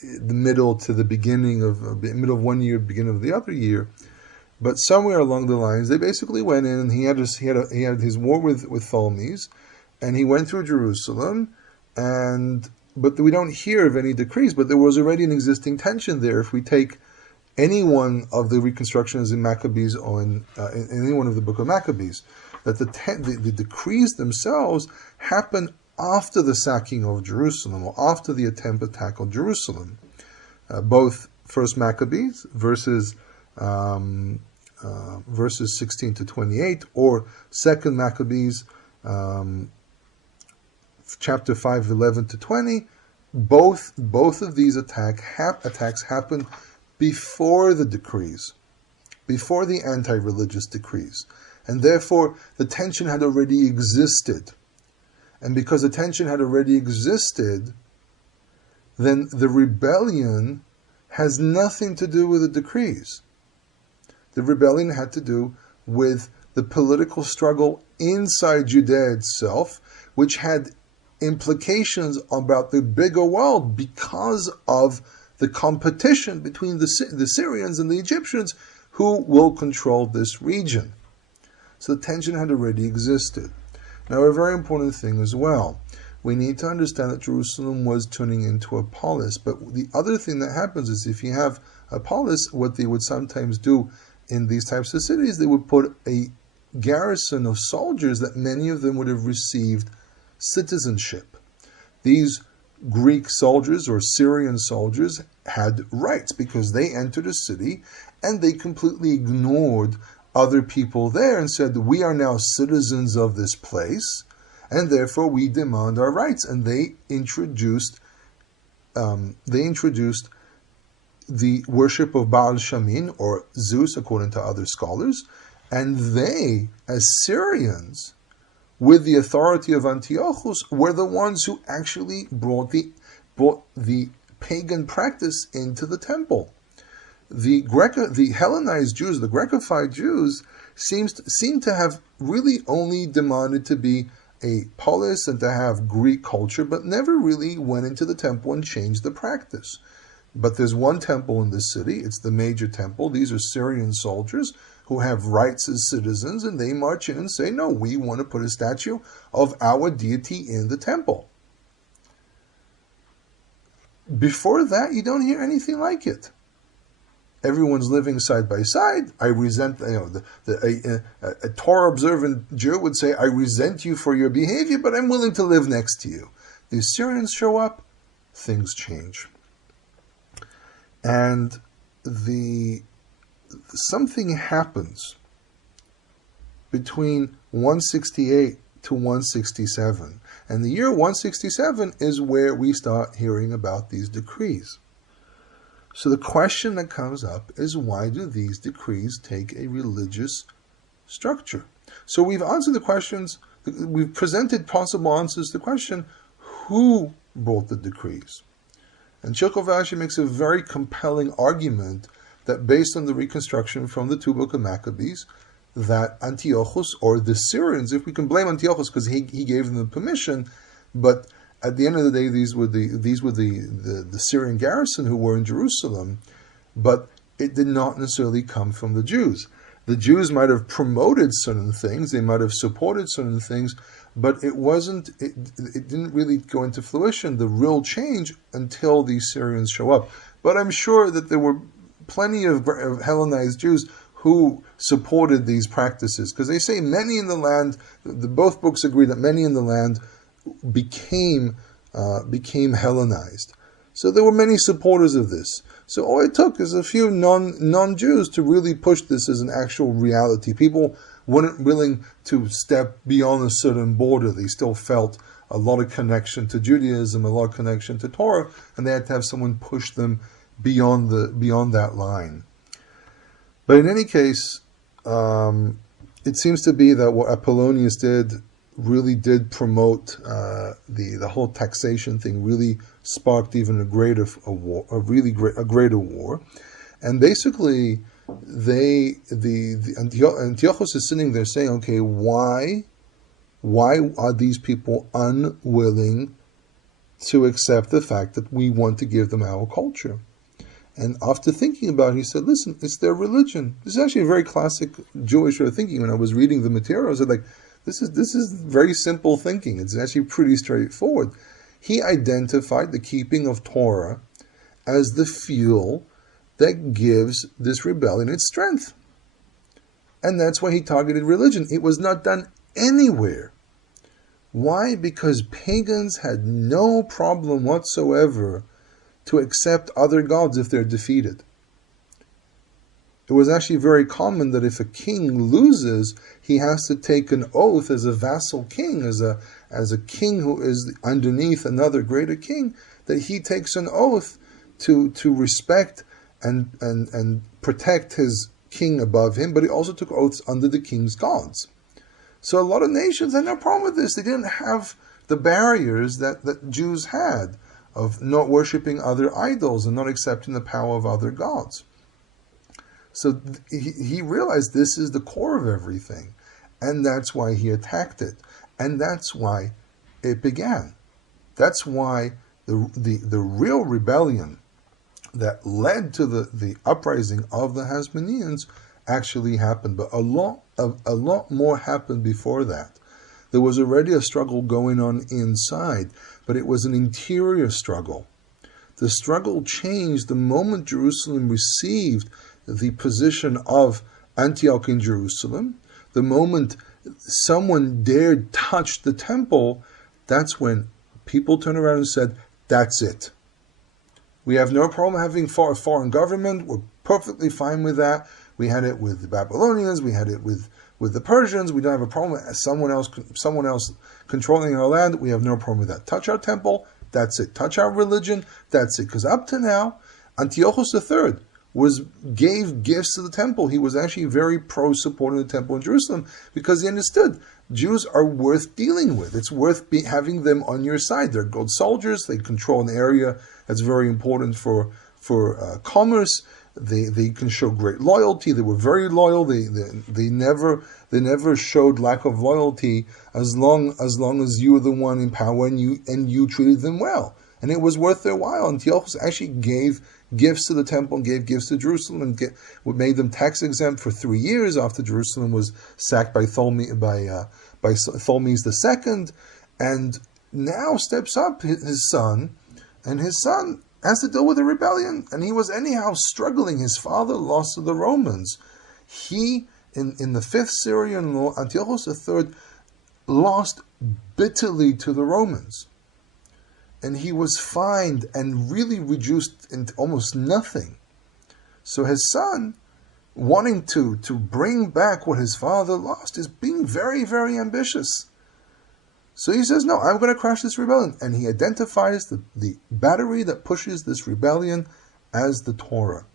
the middle to the beginning of one year, beginning of the other year. But somewhere along the lines, they basically went in, and he had his war with Ptolemies, and he went through Jerusalem, but we don't hear of any decrees, but there was already an existing tension there. If we take any one of the reconstructions in Maccabees or in any one of the book of Maccabees, that the decrees themselves happen after the sacking of Jerusalem, or after the attack on Jerusalem. Both First Maccabees verses 16 to 28, or Second Maccabees chapter 5, 11 to 20, both of these attacks happen before the decrees, before the anti-religious decrees. And therefore, the tension had already existed. And because the tension had already existed, then the rebellion has nothing to do with the decrees. The rebellion had to do with the political struggle inside Judea itself, which had implications about the bigger world because of the competition between the Syrians and the Egyptians who will control this region. So the tension had already existed. Now, a very important thing as well, we need to understand that Jerusalem was turning into a polis. But the other thing that happens is if you have a polis, what they would sometimes do in these types of cities, they would put a garrison of soldiers that many of them would have received citizenship. these Greek soldiers or Syrian soldiers had rights because they entered a city and they completely ignored other people there and said, we are now citizens of this place and therefore we demand our rights. And they introduced the worship of Baal Shamin, or Zeus according to other scholars, and they, as Syrians, with the authority of Antiochus, were the ones who actually brought the pagan practice into the temple. The Hellenized Jews, the Grecofied Jews, seem to have really only demanded to be a polis and to have Greek culture, but never really went into the temple and changed the practice. But there's one temple in this city, it's the major temple. These are Syrian soldiers who have rights as citizens, and they march in and say, no, we want to put a statue of our deity in the temple. Before that, you don't hear anything like it. Everyone's living side by side. I resent, a Torah-observant Jew would say, I resent you for your behavior, but I'm willing to live next to you. The Assyrians show up, things change. And something happens between 168 to 167. And the year 167 is where we start hearing about these decrees. So the question that comes up is, why do these decrees take a religious structure? So we've answered the questions, we've presented possible answers to the question, who brought the decrees? And Shilkov makes a very compelling argument that based on the reconstruction from the two books of Maccabees, that Antiochus, or the Syrians, if we can blame Antiochus because he gave them the permission, but at the end of the day, these were the Syrian garrison who were in Jerusalem, but it did not necessarily come from the Jews. The Jews might have promoted certain things, they might have supported certain things, but it didn't really go into fruition, the real change, until these Syrians show up. But I'm sure that there were plenty of Hellenized Jews who supported these practices, because they say many in the land, both books agree that many in the land became Hellenized. So there were many supporters of this. So all it took is a few non-Jews to really push this as an actual reality. People weren't willing to step beyond a certain border. They still felt a lot of connection to Judaism, a lot of connection to Torah, and they had to have someone push them beyond that line. But in any case, it seems to be that what Apollonius did really did promote the whole taxation thing. Really sparked even a greater war, and basically Antiochus is sitting there saying, okay, why are these people unwilling to accept the fact that we want to give them our culture? And after thinking about it, he said, listen, it's their religion. This is actually a very classic Jewish way of thinking. When I was reading the materials, I was like, this is very simple thinking. It's actually pretty straightforward. He identified the keeping of Torah as the fuel that gives this rebellion its strength. And that's why he targeted religion. It was not done anywhere. Why? Because pagans had no problem whatsoever to accept other gods if they're defeated. It was actually very common that if a king loses, he has to take an oath as a vassal king, as a king who is underneath another greater king, that he takes an oath to respect and protect his king above him, but he also took oaths under the king's gods. So a lot of nations had no problem with this. They didn't have the barriers that Jews had of not worshipping other idols and not accepting the power of other gods. So he realized this is the core of everything, and that's why he attacked it, and that's why it began. That's why the real rebellion that led to the uprising of the Hasmoneans actually happened, but a lot more happened before that. There was already a struggle going on inside, but it was an interior struggle. The struggle changed the moment Jerusalem received the position of Antioch in Jerusalem. The moment someone dared touch the temple, that's when people turned around and said, that's it. We have no problem having foreign government. We're perfectly fine with that. We had it with the Babylonians. We had it with the Persians. We don't have a problem with someone else controlling our land. We have no problem with that. Touch our temple, that's it. Touch our religion, that's it. Because up to now, Antiochus III gave gifts to the temple. He was actually very pro-supporting the temple in Jerusalem because he understood Jews are worth dealing with. It's worth having them on your side. They're good soldiers. They control an area that's very important for commerce. They can show great loyalty. They were very loyal. They never showed lack of loyalty as long as you were the one in power and you treated them well. And it was worth their while. Antiochus actually gave gifts to the temple and gave gifts to Jerusalem and made them tax exempt for 3 years after Jerusalem was sacked by Ptolemies II. And now steps up his son, and his son has to deal with a rebellion. And he was anyhow struggling. His father lost to the Romans. He, in the 5th Syrian law, Antiochus III lost bitterly to the Romans. And he was fined and really reduced into almost nothing. So his son, wanting to bring back what his father lost, is being very, very ambitious. So he says, no, I'm going to crash this rebellion. And he identifies the battery that pushes this rebellion as the Torah.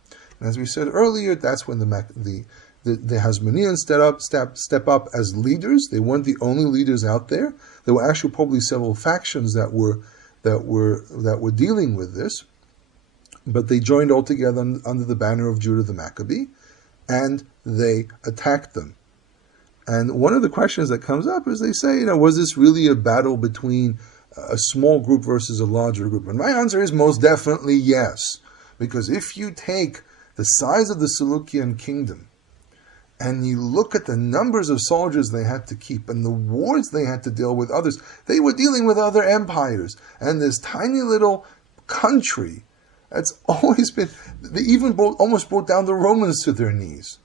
And as we said earlier, that's when the Hasmoneans step up as leaders. They weren't the only leaders out there. There were actually probably several factions that were dealing with this, but they joined all together under the banner of Judah the Maccabee, and they attacked them. And one of the questions that comes up is they say, was this really a battle between a small group versus a larger group? And my answer is most definitely yes, because if you take the size of the Seleucian kingdom and you look at the numbers of soldiers they had to keep and the wars they had to deal with others, they were dealing with other empires. And this tiny little country that's always been, they even almost brought down the Romans to their knees.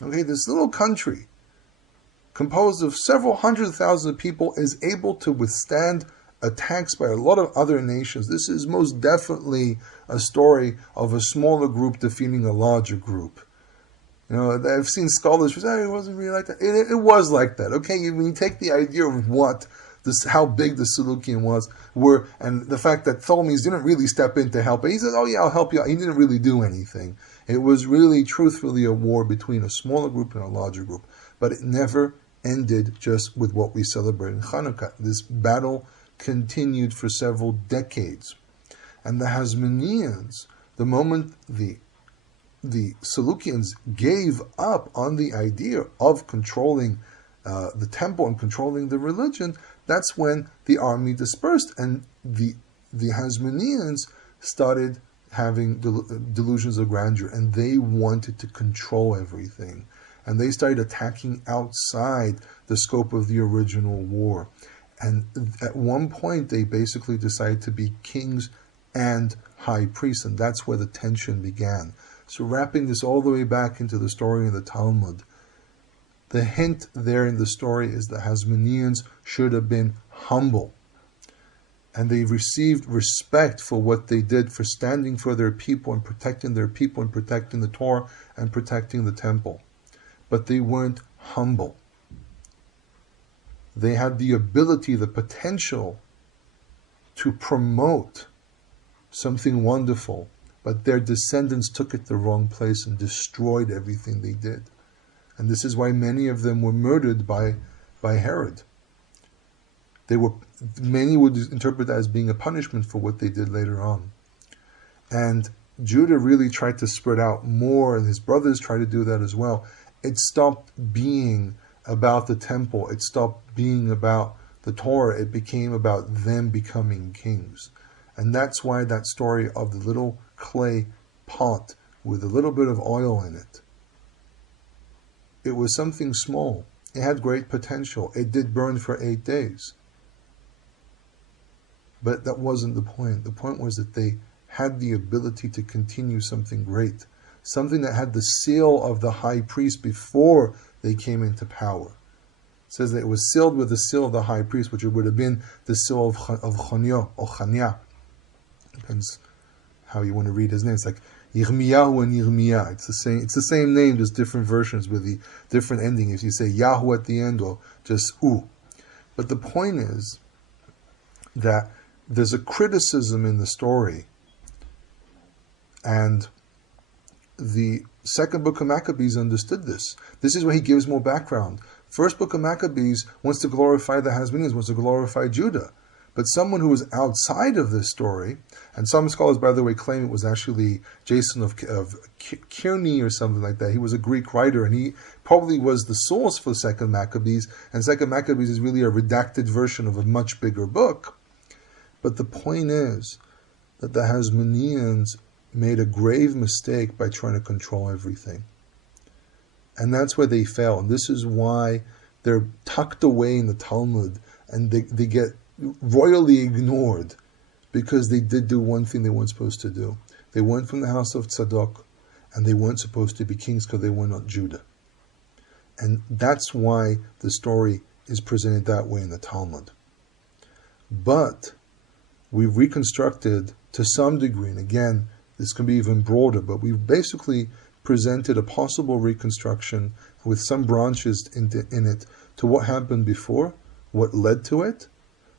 Okay, this little country composed of several 100,000 people is able to withstand attacks by a lot of other nations. This is most definitely a story of a smaller group defeating a larger group. I've seen scholars who say, it wasn't really like that. It was like that. Okay, when you take the idea of how big the Seleucian were, and the fact that Ptolemies didn't really step in to help. He said, oh yeah, I'll help you out. He didn't really do anything. It was really, truthfully, a war between a smaller group and a larger group. But it never ended just with what we celebrate in Hanukkah. This battle continued for several decades. And the Hasmoneans, the moment the Seleucians gave up on the idea of controlling the temple and controlling the religion, that's when the army dispersed, and the Hasmoneans started having delusions of grandeur, and they wanted to control everything. And they started attacking outside the scope of the original war. And at one point, they basically decided to be kings and high priests, and that's where the tension began. So wrapping this all the way back into the story in the Talmud, the hint there in the story is the Hasmoneans should have been humble. And they received respect for what they did, for standing for their people and protecting their people and protecting the Torah and protecting the temple. But they weren't humble. They had the ability, the potential to promote something wonderful, but their descendants took it the wrong place and destroyed everything they did. And this is why many of them were murdered by Herod. Many would interpret that as being a punishment for what they did later on. And Judah really tried to spread out more, and his brothers tried to do that as well. It stopped being about the temple. It stopped being about the Torah. It became about them becoming kings. And that's why that story of the little clay pot with a little bit of oil in it, it was something small. It had great potential. It did burn for 8 days. But that wasn't the point. The point was that they had the ability to continue something great, something that had the seal of the high priest before they came into power. It says that it was sealed with the seal of the high priest, which would have been the seal of Chonyo or Chanya. Depends how you want to read his name. It's like Yirmiyahu and Yirmiyah. It's the same name, just different versions with the different ending. If you say Yahu at the end or just U. But the point is that there's a criticism in the story, and the second book of Maccabees understood this. This is where he gives more background. First book of Maccabees wants to glorify the Hasmoneans, wants to glorify Judah. But someone who was outside of this story, and some scholars, by the way, claim it was actually Jason of Kearney or something like that. He was a Greek writer, and he probably was the source for Second Maccabees, and Second Maccabees is really a redacted version of a much bigger book. But the point is that the Hasmoneans made a grave mistake by trying to control everything. And that's where they fail. And this is why they're tucked away in the Talmud, and they get royally ignored, because they did do one thing they weren't supposed to do. They weren't from the house of Tzadok, and they weren't supposed to be kings because they were not Judah. And that's why the story is presented that way in the Talmud. But we've reconstructed to some degree, and again, this can be even broader, but we've basically presented a possible reconstruction with some branches in it to what happened before, what led to it,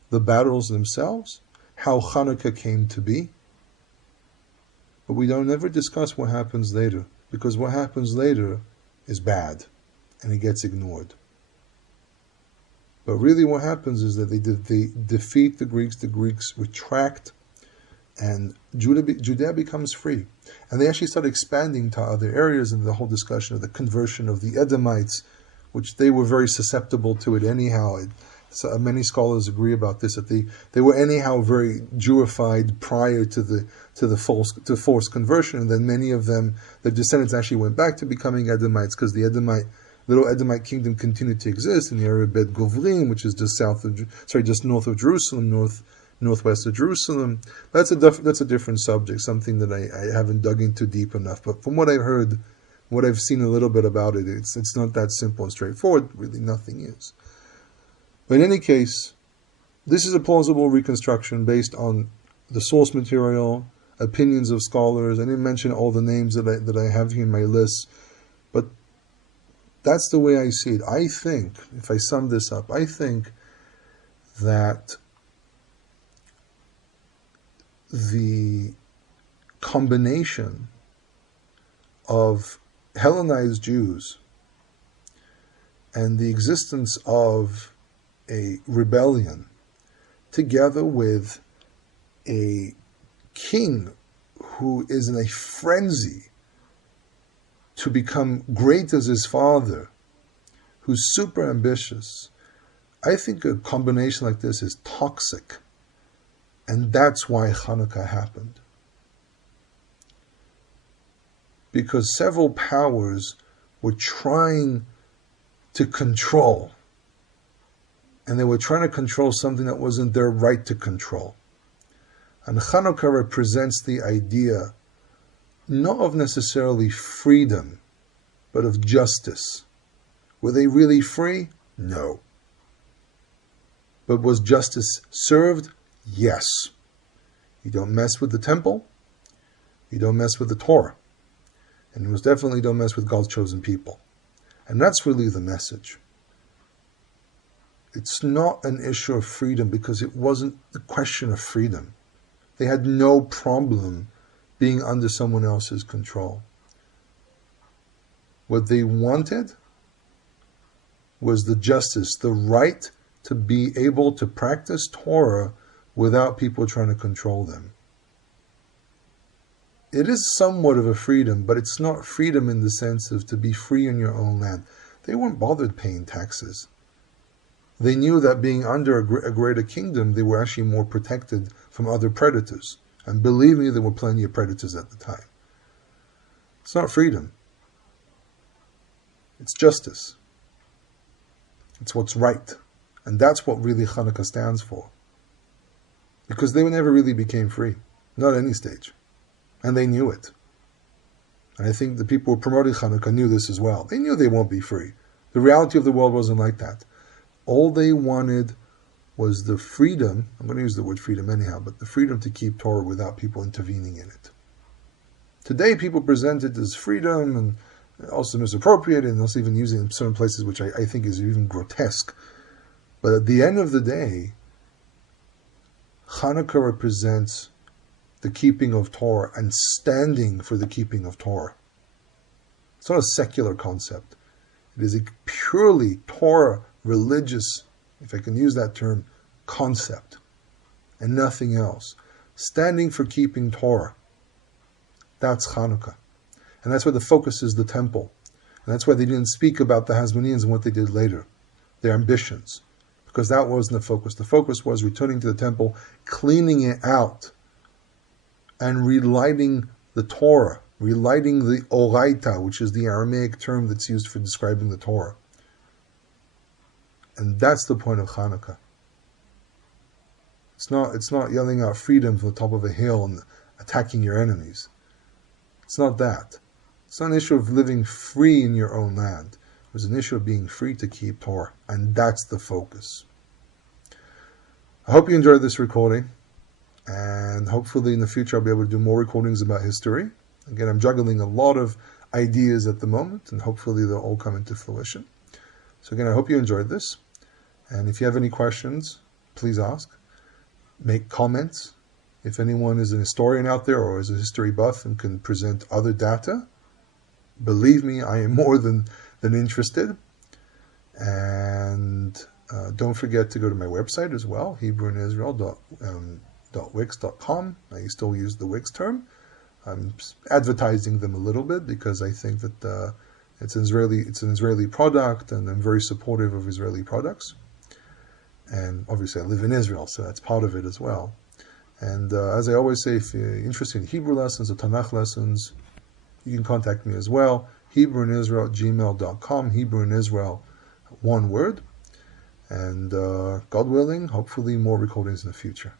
the battles themselves, how Hanukkah came to be. But we don't ever discuss what happens later, because what happens later is bad, and it gets ignored. But really what happens is that they defeat the Greeks retract, and Judea becomes free. And they actually start expanding to other areas, in the whole discussion of the conversion of the Edomites, which they were very susceptible to it anyhow. So many scholars agree about this, that they were anyhow very Jewified prior to the forced conversion, and then many of them, their descendants actually went back to becoming Edomites, because the little Edomite kingdom continued to exist in the area of Bet Govrim, which is just north of Jerusalem, northwest of Jerusalem. That's a different subject, something that I haven't dug into deep enough. But from what I've heard, what I've seen a little bit about it, it's not that simple and straightforward. Really, nothing is. But in any case, this is a plausible reconstruction based on the source material, opinions of scholars. I didn't mention all the names that I have here in my list, but that's the way I see it. I think, if I sum this up, I think that the combination of Hellenized Jews and the existence of a rebellion, together with a king who is in a frenzy to become great as his father, who's super ambitious, I think a combination like this is toxic. And that's why Hanukkah happened. Because several powers were trying to control. And they were trying to control something that wasn't their right to control. And Hanukkah represents the idea not of necessarily freedom, but of justice. Were they really free? No. But was justice served? Yes. You don't mess with the temple. You don't mess with the Torah. And you most definitely don't mess with God's chosen people. And that's really the message. It's not an issue of freedom, because it wasn't a question of freedom. They had no problem being under someone else's control. What they wanted was the justice, the right to be able to practice Torah without people trying to control them. It is somewhat of a freedom, but it's not freedom in the sense of to be free in your own land. They weren't bothered paying taxes. They knew that being under a greater kingdom, they were actually more protected from other predators. And believe me, there were plenty of predators at the time. It's not freedom. It's justice. It's what's right. And that's what really Hanukkah stands for. Because they never really became free. Not at any stage. And they knew it. And I think the people who promoted Hanukkah knew this as well. They knew they won't be free. The reality of the world wasn't like that. All they wanted was the freedom, I'm going to use the word freedom anyhow, but the freedom to keep Torah without people intervening in it. Today people present it as freedom and also misappropriated, and also even using it in certain places, which I think is even grotesque. But at the end of the day, Hanukkah represents the keeping of Torah and standing for the keeping of Torah. It's not a secular concept. It is a purely Torah, religious, if I can use that term, concept, and nothing else. Standing for keeping Torah. That's Hanukkah. And that's why the focus is the temple. And that's why they didn't speak about the Hasmoneans and what they did later, their ambitions. Because that wasn't the focus. The focus was returning to the temple, cleaning it out, and relighting the Torah, relighting the Oraita, which is the Aramaic term that's used for describing the Torah. And that's the point of Hanukkah. It's not yelling out freedom from the top of a hill and attacking your enemies. It's not that. It's not an issue of living free in your own land. It was an issue of being free to keep Torah. And that's the focus. I hope you enjoyed this recording. And hopefully in the future I'll be able to do more recordings about history. Again, I'm juggling a lot of ideas at the moment, and hopefully they'll all come into fruition. So again, I hope you enjoyed this. And if you have any questions, please ask. Make comments. If anyone is an historian out there or is a history buff and can present other data, believe me, I am more than interested. And don't forget to go to my website as well, HebrewInIsrael.wix.com. I still use the Wix term. I'm advertising them a little bit because I think that it's an Israeli product, and I'm very supportive of Israeli products. And obviously I live in Israel, so that's part of it as well. And as I always say, if you're interested in Hebrew lessons or Tanakh lessons, you can contact me as well. HebrewInIsrael@gmail.com. Hebrew in Israel, one word. And God willing, hopefully more recordings in the future.